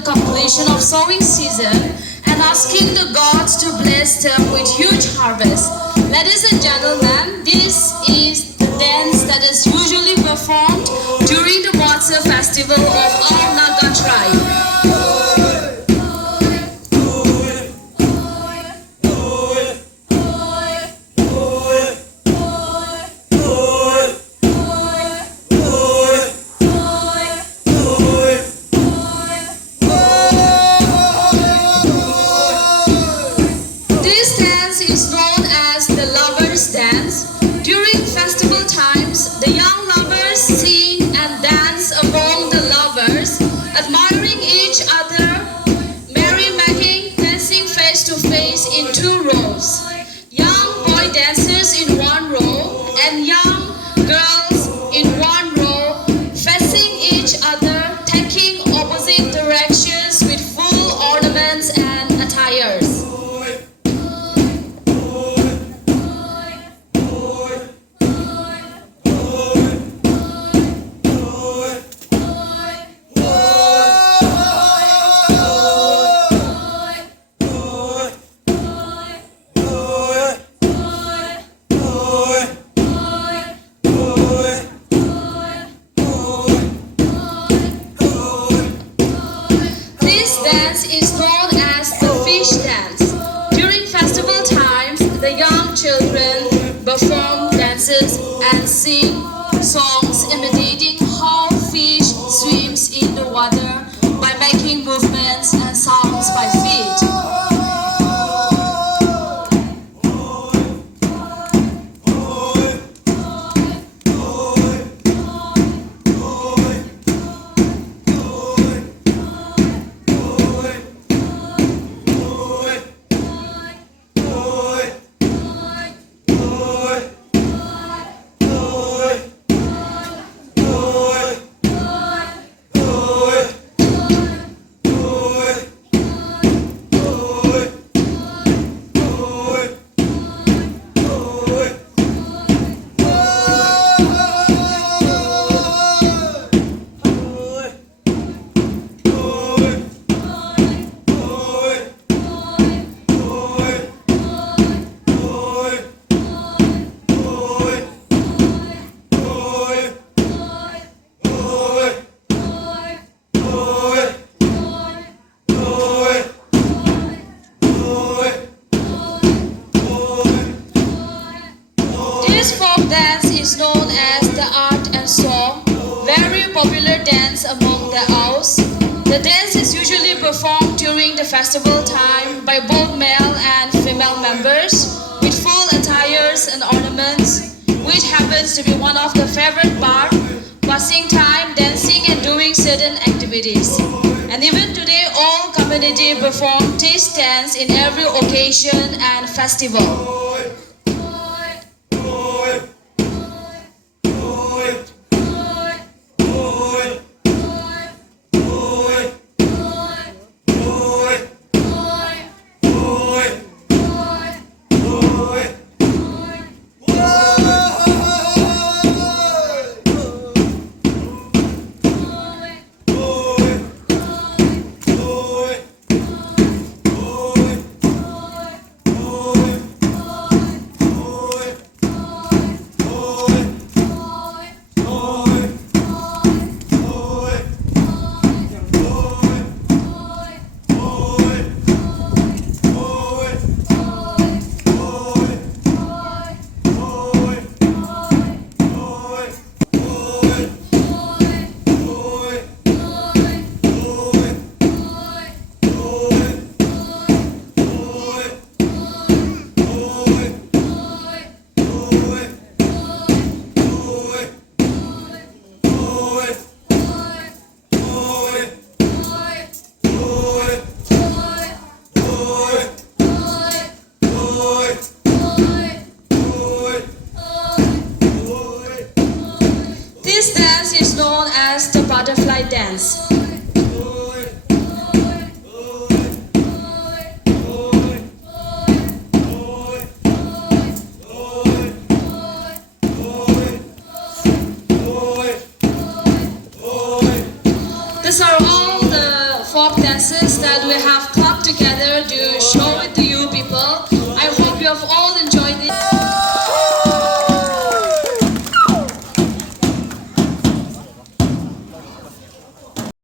the completion of sowing season and asking the gods to bless them with huge harvest. Ladies and gentlemen, this is the dance that is usually performed during the water festival of our Naga tribe. This dance is known as the lovers' dance. During festival times, the young lovers sing and dance among the lovers, admiring each other, merry-making, dancing face to face in two rows. Young boy dancers in one row and young girls in one row, facing each other, taking opposite directions with full ornaments and attires. This dance is known as the fish dance. During festival times, the young children perform dances and sing songs imitating how fish swims in the water by making movements and sounds by feet. This folk dance is known as the art and song, very popular dance among the Aus. The dance is usually performed during the festival time by both male and female members with full attires and ornaments, which happens to be one of the favorite part, passing time, dancing and doing certain activities. And even today, all community perform this dance in every occasion and festival. This dance is known as the butterfly dance. These are all the folk dances together do